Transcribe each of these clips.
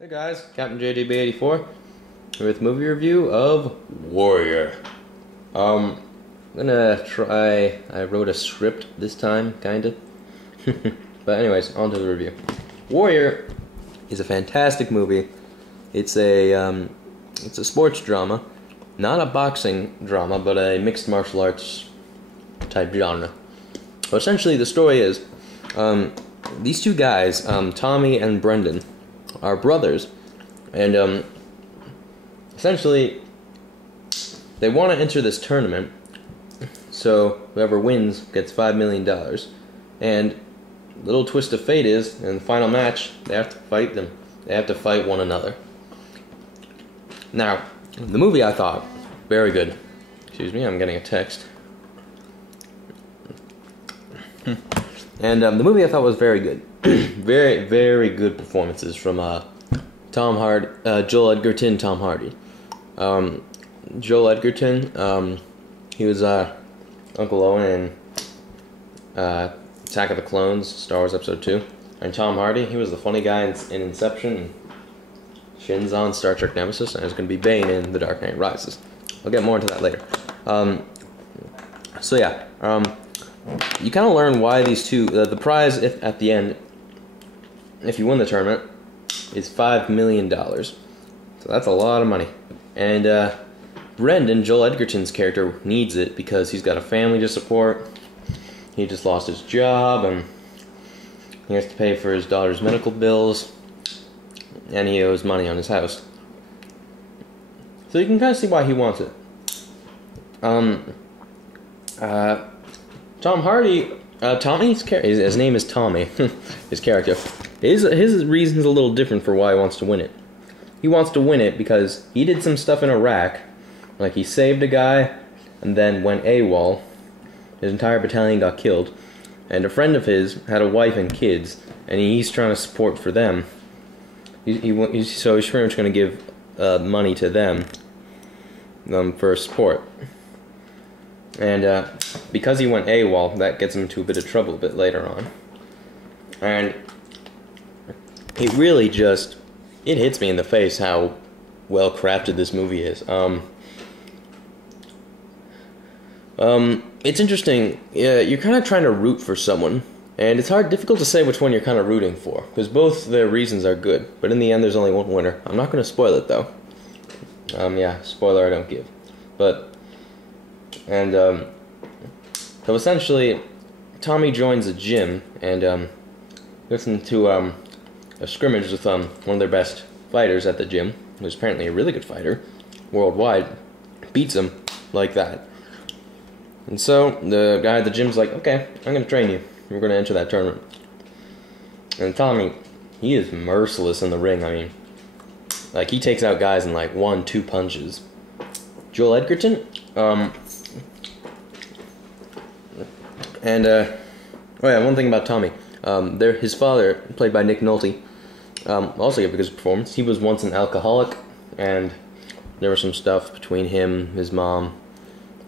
Hey guys, Captain JDB84 with movie review of Warrior. I'm gonna try. I wrote a script this time, kinda. But anyways, on to the review. Warrior is a fantastic movie. It's a sports drama, not a boxing drama, but a mixed martial arts type genre. So essentially, the story is these two guys, Tommy and Brendan, are brothers, and essentially they want to enter this tournament, so whoever wins gets $5 million, and the little twist of fate is, in the final match, they have to fight one another. Now, the movie I thought, very good. Excuse me, I'm getting a text. And the movie I thought was very good. Very, very good performances from Joel Edgerton, Tom Hardy. Joel Edgerton, he was Uncle Owen in Attack of the Clones, Star Wars Episode 2. And Tom Hardy, he was the funny guy in Inception, and Shinzon, Star Trek Nemesis, and is going to be Bane in The Dark Knight Rises. I'll get more into that later. You kind of learn why these two, the prize at the end, if you win the tournament, is $5 million. So that's a lot of money. And Brendan, Joel Edgerton's character, needs it because he's got a family to support. He just lost his job, and he has to pay for his daughter's medical bills, and he owes money on his house. So you can kind of see why he wants it. Tom Hardy, Tommy's character, his name is Tommy, his character. His reason's a little different for why he wants to win it. He wants to win it because he did some stuff in Iraq, like he saved a guy and then went AWOL. His entire battalion got killed, and a friend of his had a wife and kids, and he's trying to support for them. So he's pretty much going to give money to them for support. And because he went AWOL, that gets him into a bit of trouble a bit later on. And it really just, it hits me in the face how well crafted this movie is. It's interesting. You're kind of trying to root for someone, and it's difficult to say which one you're kind of rooting for, because both their reasons are good. But in the end, there's only one winner. I'm not going to spoil it though. Yeah, spoiler I don't give. So essentially, Tommy joins a gym and gets into a scrimmage with one of their best fighters at the gym, who's apparently a really good fighter worldwide, beats him like that. And so the guy at the gym's like, okay, I'm going to train you. We're going to enter that tournament. And Tommy, he is merciless in the ring. I mean, like, he takes out guys in like 1-2 punches. Joel Edgerton, one thing about Tommy. His father, played by Nick Nolte, also gave a good performance. He was once an alcoholic, and there was some stuff between him, his mom,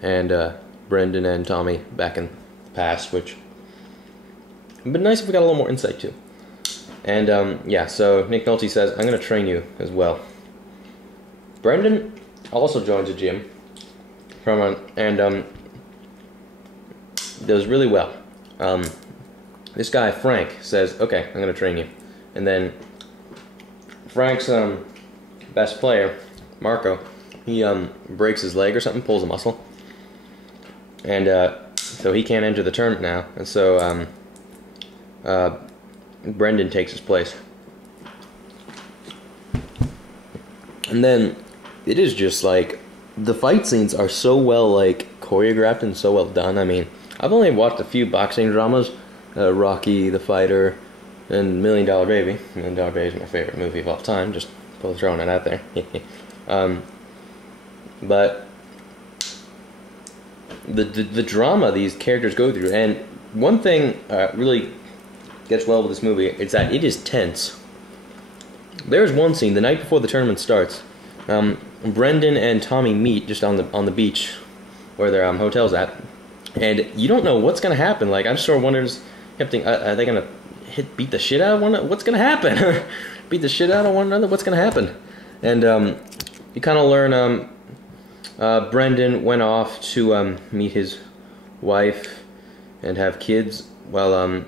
and Brendan and Tommy back in the past, which would be nice if we got a little more insight to. And so Nick Nolte says, I'm going to train you as well. Brendan also joins a gym and does really well. This guy Frank says, okay, I'm gonna train you, and then Frank's best player, Marco, he breaks his leg or something, pulls a muscle, and so he can't enter the tournament now, and so Brendan takes his place. And then it is just like, the fight scenes are so well choreographed and so well done. I mean, I've only watched a few boxing dramas, Rocky the Fighter and $1 Million Baby. $1 Million Baby is my favorite movie of all time, just throwing it out there. But the drama these characters go through, and one thing really gets well with this movie, is that it is tense. There's one scene, the night before the tournament starts, Brendan and Tommy meet just on the beach where their hotel's at, and you don't know what's gonna happen. Like, I'm sure wonders, are they gonna beat the shit out of one? What's gonna happen? beat the shit out of one another. What's gonna happen? And you kind of learn Brendan went off to meet his wife and have kids, while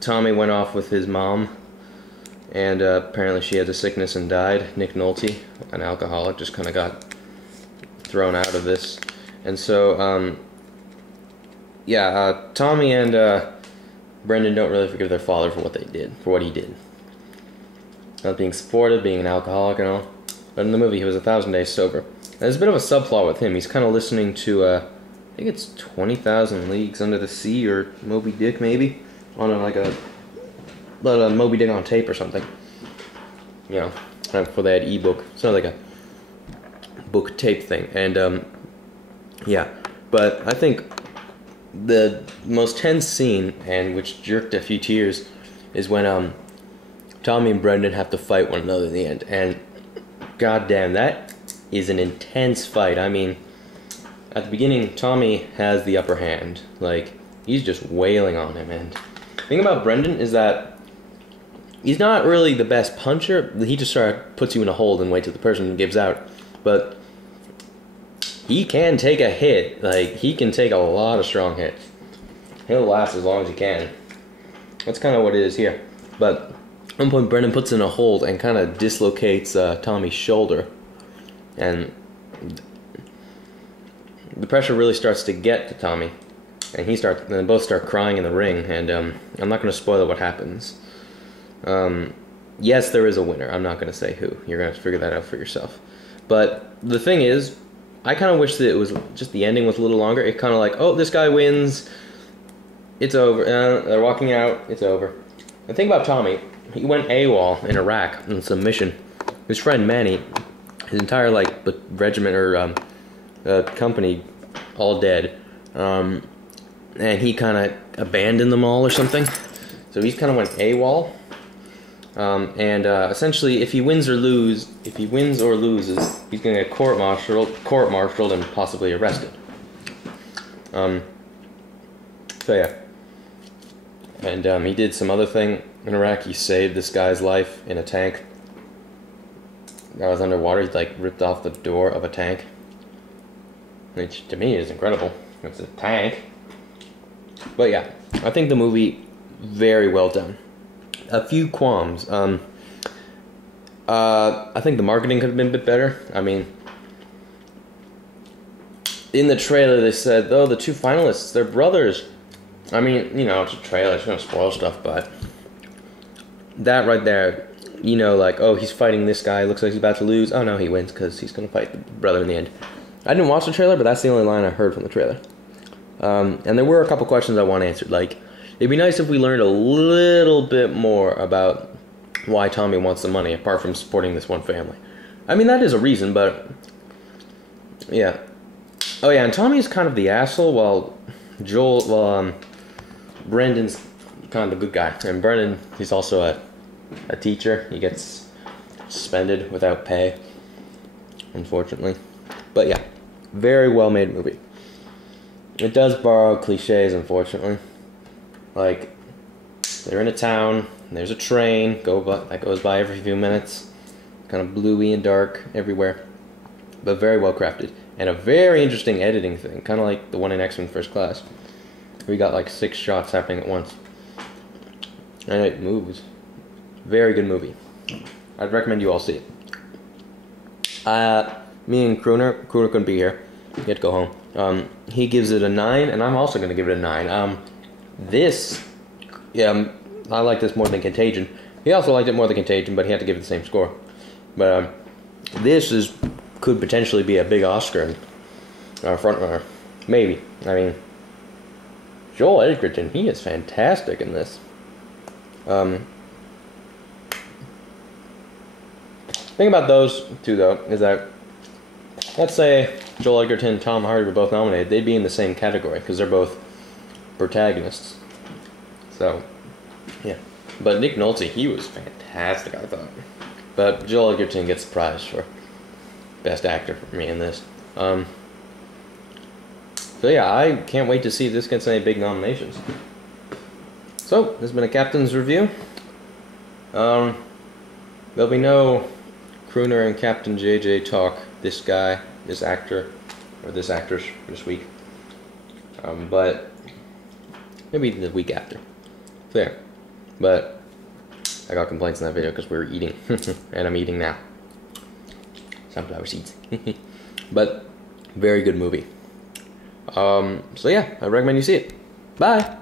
Tommy went off with his mom, and apparently she had a sickness and died. Nick Nolte, an alcoholic, just kind of got thrown out of this. And so, yeah, Tommy and Brendan don't really forgive their father for what he did. Not being supportive, being an alcoholic and all. But in the movie, he was 1,000 days sober. And there's a bit of a subplot with him. He's kind of listening to, I think it's 20,000 Leagues Under the Sea, or Moby Dick, maybe, on a Moby Dick on tape or something. You know, before they had ebook. It's not like a book tape thing. And, yeah. But I think the most tense scene, and which jerked a few tears, is when Tommy and Brendan have to fight one another in the end. And goddamn, that is an intense fight. I mean, at the beginning, Tommy has the upper hand. Like, he's just wailing on him. And the thing about Brendan is that he's not really the best puncher. He just sort of puts you in a hold and waits till the person gives out. But he can take a hit. Like, he can take a lot of strong hits. He'll last as long as he can. That's kind of what it is here. But at one point, Brendan puts in a hold and kind of dislocates Tommy's shoulder. And the pressure really starts to get to Tommy. And they both start crying in the ring. And I'm not going to spoil what happens. Yes, there is a winner. I'm not going to say who. You're going to have to figure that out for yourself. But the thing is, I kind of wish that it was just the ending was a little longer. It kind of like, oh, this guy wins. It's over. They're walking out. It's over. The thing about Tommy, he went AWOL in Iraq on some mission. His friend Manny, his entire regiment or company, all dead, and he kind of abandoned them all or something. So he's kind of went AWOL, and essentially, if he wins or loses, he's gonna get court-martialed, and possibly arrested. So yeah, and he did some other thing in Iraq. He saved this guy's life in a tank that was underwater. He ripped off the door of a tank, which to me is incredible. It's a tank. But yeah, I think the movie, very well done. A few qualms. I think the marketing could have been a bit better. I mean, in the trailer they said, oh, the two finalists, they're brothers. I mean, you know, it's a trailer, it's gonna spoil stuff, but that right there, you know, like, oh, he's fighting this guy, looks like he's about to lose. Oh no, he wins because he's gonna fight the brother in the end. I didn't watch the trailer, but that's the only line I heard from the trailer. And there were a couple questions I want answered. Like, it'd be nice if we learned a little bit more about why Tommy wants the money, apart from supporting this one family. I mean, that is a reason, but yeah. Oh yeah, and Tommy's kind of the asshole, while Brendan's kind of the good guy. And Brendan, he's also a teacher. He gets suspended without pay, unfortunately. But yeah, very well made movie. It does borrow cliches, unfortunately. Like, they're in a town, and there's a train that goes by every few minutes. Kind of bluey and dark everywhere. But very well crafted. And a very interesting editing thing. Kind of like the one in X-Men First Class. We got like 6 shots happening at once. And it moves. Very good movie. I'd recommend you all see it. Me and Crooner couldn't be here. He had to go home. He gives it a 9, and I'm also going to give it a 9. I like this more than Contagion. He also liked it more than Contagion, but he had to give it the same score. But this could potentially be a big Oscar front runner. Maybe. I mean, Joel Edgerton, he is fantastic in this. Thing about those two, though, is that, let's say Joel Edgerton and Tom Hardy were both nominated, they'd be in the same category, because they're both protagonists. So, yeah. But Nick Nolte, he was fantastic, I thought. But Joel Edgerton gets the prize for Best Actor for me in this. So yeah, I can't wait to see if this gets any big nominations. So, this has been a Captain's Review. there'll be no Crooner and Captain JJ talk. This guy, this actor, or this actress this week. But maybe the week after. Fair. But I got complaints in that video because we were eating, and I'm eating now. Sunflower seeds. But very good movie. So yeah, I recommend you see it. Bye.